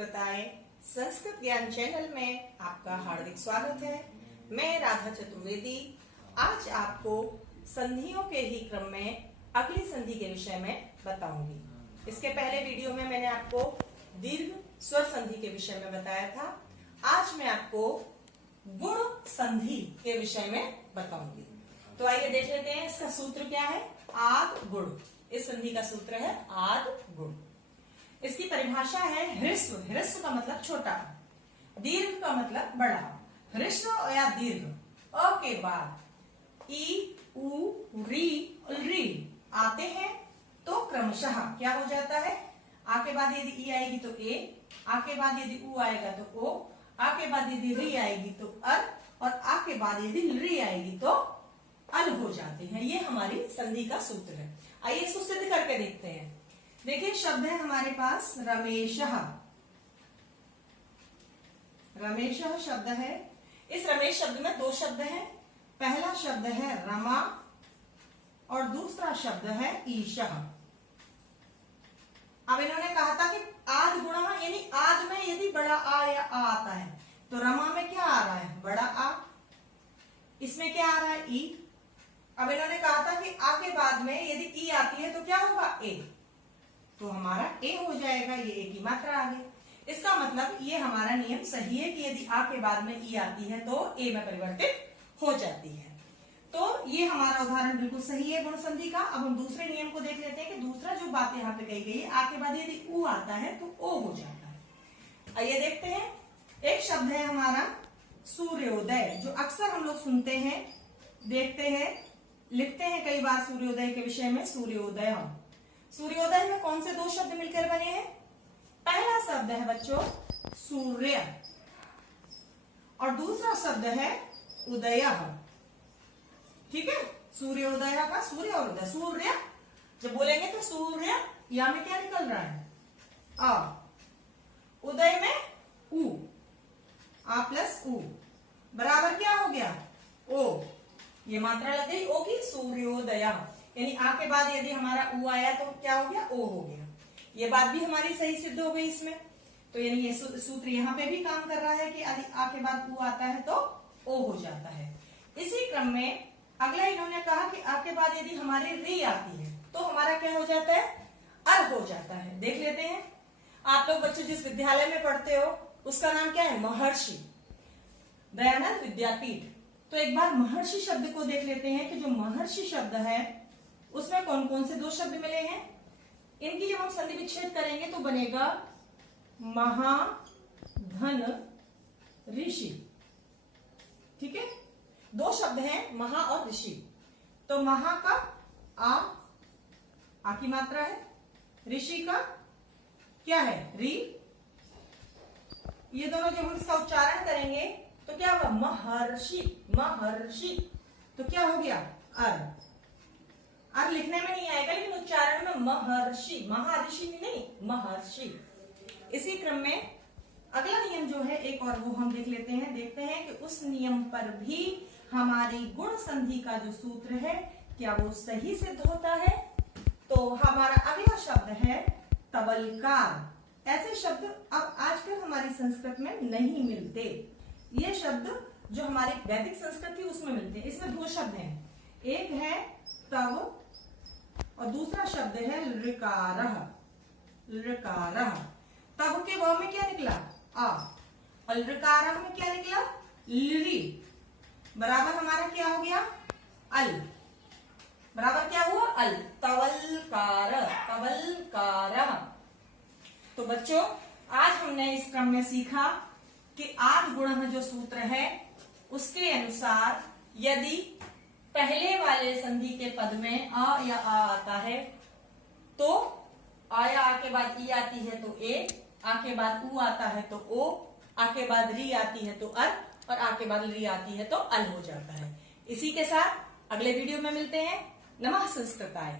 संस्कृताएं संस्कृत ज्ञान चैनल में आपका हार्दिक स्वागत है। मैं राधा चतुर्वेदी आज आपको संधियों के ही क्रम में अगली संधि के विषय में बताऊंगी। इसके पहले वीडियो में मैंने आपको दीर्घ स्वर संधि के विषय में बताया था। आज मैं आपको गुण संधि के विषय में बताऊंगी। तो आइए देख लेते हैं इसका सूत्र क्या है। आद गुण, इस संधि का सूत्र है आद गुण। इसकी परिभाषा है ह्रस्व, ह्रस्व का मतलब छोटा, दीर्घ का मतलब बड़ा। ह्रस्व या दीर्घ अ के बाद ई उ री री आते हैं तो क्रमशः क्या हो जाता है। आ के बाद यदि ई आएगी तो ए, आ के बाद यदि उ आएगा तो ओ, आ के बाद यदि री आएगी तो अर, और आ के बाद यदि री आएगी तो अल हो जाते हैं। ये हमारी संधि का सूत्र है। आइए इसको सिद्ध करके देखते हैं। देखिए शब्द है हमारे पास रमेशः। रमेशः शब्द है। इस रमेश शब्द में दो शब्द हैं। पहला शब्द है रमा और दूसरा शब्द है ईशः। अब इन्होंने कहा था कि आद गुणः यानी आद में यदि बड़ा आ या आ आता है तो रमा में क्या आ रहा है, बड़ा आ। इसमें क्या आ रहा है, ई। अब इन्होंने कहा था कि आ के बाद में यदि ई आती है तो क्या होगा, ए। तो हमारा ए हो जाएगा, ये ए की मात्रा आ गई। इसका मतलब ये हमारा नियम सही है कि यदि आ के बाद में ई आती है तो ए में परिवर्तित हो जाती है। तो ये हमारा उदाहरण बिल्कुल सही है गुण संधि का। अब हम दूसरे नियम को देख लेते हैं कि दूसरा जो बात यहाँ पे कही गई है, आ के बाद यदि उ आता है तो ओ हो जाता है। आइए देखते हैं। एक शब्द है हमारा सूर्योदय, जो अक्सर हम लोग सुनते हैं, देखते हैं, लिखते हैं कई बार सूर्योदय के विषय में। सूर्योदय, सूर्योदय में कौन से दो शब्द मिलकर बने हैं। पहला शब्द है बच्चों सूर्य और दूसरा शब्द है उदय। ठीक है, सूर्योदय का सूर्य और उदय। सूर्य जब बोलेंगे तो सूर्य या में क्या निकल रहा है, आ। उदय में उ, आ प्लस उ बराबर क्या हो गया, ओ। ये मात्रा लग गई ओ की, सूर्योदय। यानी आ के बाद यदि हमारा उ आया तो क्या हो गया, ओ हो गया। ये बात भी हमारी सही सिद्ध हो गई इसमें। तो यानी ये सूत्र यहाँ पे भी काम कर रहा है कि यदि आ के बाद उ आता है तो ओ हो जाता है। इसी क्रम में अगला इन्होंने कहा कि आ के बाद यदि हमारी री आती है तो हमारा क्या हो जाता है, अर हो जाता है। देख लेते हैं। आप लोग बच्चे जिस विद्यालय में पढ़ते हो उसका नाम क्या है, महर्षि दयानंद विद्यापीठ। तो एक बार महर्षि शब्द को देख लेते हैं कि जो महर्षि शब्द है उसमें कौन कौन से दो शब्द मिले हैं। इनकी जब हम संधि विच्छेद करेंगे तो बनेगा महाधन ऋषि। ठीक है, दो शब्द हैं महा और ऋषि। तो महा का आ की मात्रा है, ऋषि का क्या है, री। ये दोनों जब हम इसका उच्चारण करेंगे तो क्या होगा, महर्षि, महर्षि। तो क्या हो गया, अर। अर लिखने में नहीं आएगा लेकिन उच्चारण में महर्षि, महर्षि नहीं, महर्षि। इसी क्रम में अगला नियम जो है एक और वो हम देख लेते हैं। देखते हैं कि उस नियम पर भी हमारी गुण संधि का जो सूत्र है क्या वो सही सिद्ध होता है। तो हमारा अगला शब्द है तवलकार। ऐसे शब्द अब आजकल हमारी संस्कृत में नहीं मिलते। ये शब्द जो हमारी वैदिक संस्कृत थी उसमें मिलते हैं। इसमें दो शब्द हैं, एक है तव और दूसरा शब्द है ऋकारः। ऋकारः, तव के व में क्या निकला, आ, और ऋकारः में क्या निकला, ली। बराबर हमारा क्या हो गया, अल। बराबर क्या हुआ, अल। तवलकार, तवलकारः। तो बच्चों आज हमने इस क्रम में सीखा कि आद गुणः जो सूत्र है उसके अनुसार यदि पहले वाले संधि के पद में आ या आ आता है तो आ या आ के बाद ई आती है तो ए, आ के बाद उ आता है तो ओ, आ के बाद री आती है तो अर, और आ के बाद री आती है तो अल हो जाता है। इसी के साथ अगले वीडियो में मिलते हैं। नमः संस्कृताय।